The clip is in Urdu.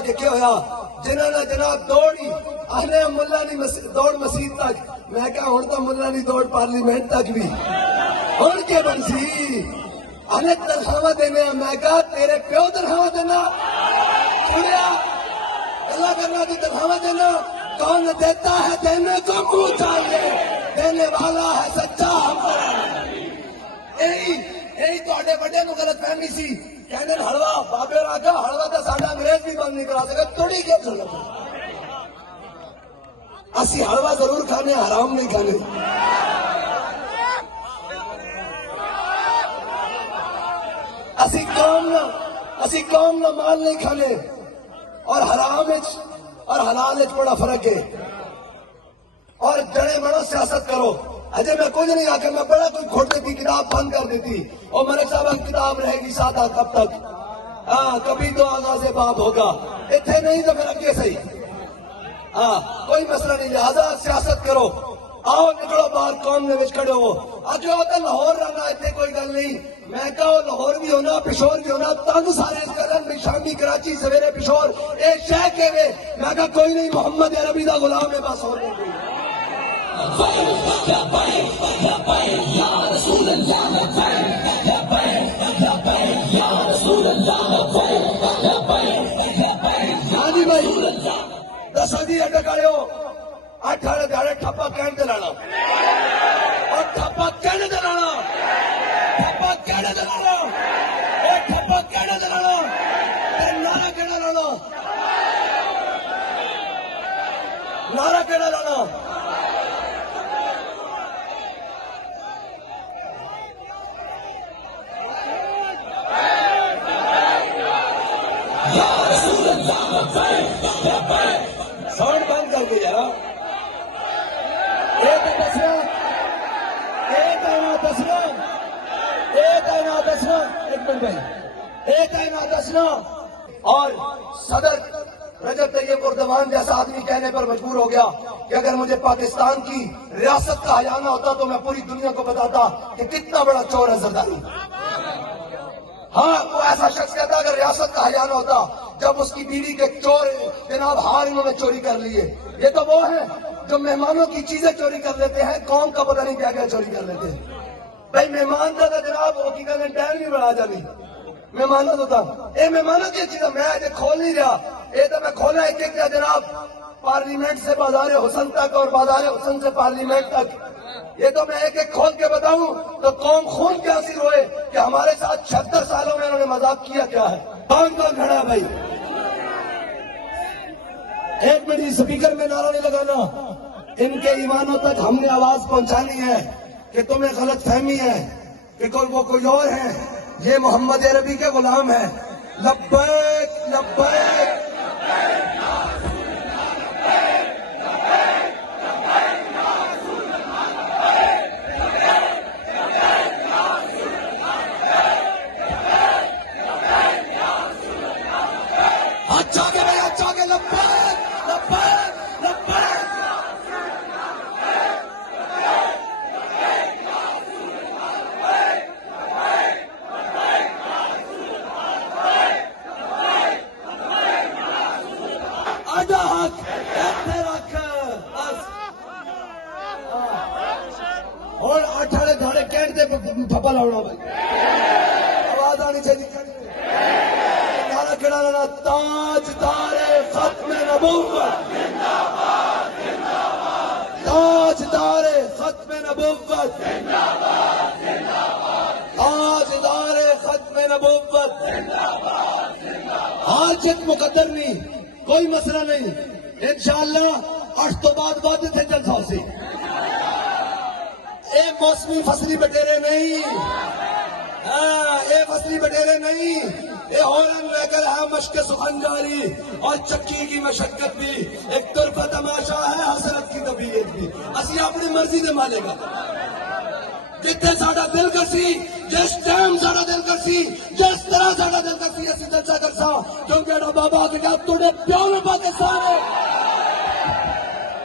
کہ کیا ہویا جنہوں نے جناب دوڑی آنے ملا نہیں دوڑ مسیح تک میں کہا ہوں تو ملا نہیں دوڑ پارلیمنٹ تک بھی ہوں کے بنسی آنے تنخواہ دینے میں کہا تیرے پیو تنخواہ دینا چھوڑیا اللہ کرنا کی تنخواہ دینا کون دیتا ہے دینے کو منہ چاہیے دینے والا ہے سچا یہی تھوڑے بڑے نو غلط فہمی سی کہنے ہلوا بابے راجا ہلوا تو ساڈا انگریز بھی بند نہیں کرا سکے توڑی کیوں چلو اسی ہلوا ضرور کھانے حرام نہیں کھانے اسی قوم نہ مال نہیں کھانے اور حرام اور حلال بڑا فرق ہے اور جڑے بڑو سیاست کرو اجے میں کچھ نہیں آکے میں بڑا کوئی کھوٹے کی کتاب بند کر دیتی اور ملک صاحب کتاب رہے گی سادہ کب تک کبھی تو آغاز باب ہوگا اتنے نہیں تو پھر اگے صحیح کوئی مسئلہ نہیں لہذا سیاست کرو آؤ نکلو باہر قوم نے وچ کھڑے ہو اگے ہوتا لاہور رہنا اتنے کوئی گل نہیں میں کہو لاہور بھی ہونا پشور بھی ہونا تنگ سارے اس کرن بھی شامی کراچی سویرے پشور ایک شہ کے میں کہا کوئی نہیں محمد عربی دا غلام ہے بس اور نہیں ہاں جی بھائی دسو جی اڈا کھڑے ہو 8 دہاڑے ٹھپا کہنے دے لانا اور ٹھپا کہنے دے لانا ٹھپا کہنے دے لانا ٹھپا کہنے دے لانا نعرہ کہنے لانا نعرہ کہنے لانا ساؤنڈ بند کر کے یار ایک منٹ بھائی ایک دسنا اور صدر رجب طیب اردوان جیسا آدمی کہنے پر مجبور ہو گیا کہ اگر مجھے پاکستان کی ریاست کا ہیانہ ہوتا تو میں پوری دنیا کو بتاتا کہ کتنا بڑا چور ہے زرداری ہاں وہ ایسا شخص کہتا اگر ریاست کا ہیانہ ہوتا جب اس کی بیوی کے چور جناب ہار انہوں نے چوری کر لیے یہ تو وہ ہے جو مہمانوں کی چیزیں چوری کر لیتے ہیں قوم کا پتہ نہیں کیا کیا چوری کر لیتے ہیں بھائی مہمان تھا جناب وہ کی کہتے ہیں ٹائم نہیں بڑھا جانی مہمانوں تو تھا اے مہمانوں کی چیزیں میں آج کھول نہیں رہا یہ تو میں کھولا ایک ایک جناب پارلیمنٹ سے بازار حسن تک اور بازار حسن سے پارلیمنٹ تک یہ تو میں ایک ایک کھول کے بتاؤں تو قوم خون کے حاصل ہوئے کہ ہمارے ساتھ 76 سالوں میں انہوں نے مذاق کیا کیا ہے کون کون کھڑا ہے بھائی ایک منٹ سپیکر میں نعرہ نہیں لگانا ان کے ایمانوں تک ہم نے آواز پہنچانی ہے کہ تمہیں غلط فہمی ہے کہ وہ کوئی اور ہے یہ محمد عربی کے غلام ہے لبیک لبیک اچھا کے بھائی اچھا کے لبیک لبیک لبیک آجا ہاتھ ایسے رکھ اور 8 دھاڑے کہنے دے پھپا لاؤنا بھائی آواز آنی چاہیے نعرہ کھڑا لانا تاجدار ختم نبوت تاجدار ختم نبوت تاجدار ختم نبوت ہار جت مقدر نہیں کوئی مسئلہ نہیں انشاءاللہ 8 تو بعد تھے جلسہ سے اے موسمی فصلی بٹیرے نہیں اے فصلی بٹیرے نہیں اے ہورن لے کر ہے مشق سخن جاری اور چکی کی مشقت بھی ایک طرفہ تماشا ہے حسرت کی طبیعت بھی اسی اپنی مرضی دے مالے گا جتنے ساڑا دل کرسی جس ٹائم ساڑا دل کرسی جس طرح ساڑا دل کرسی اسی دل سا کرسا کیونکہ بابا کے جب توڑے پیوں میں پاکستان ہے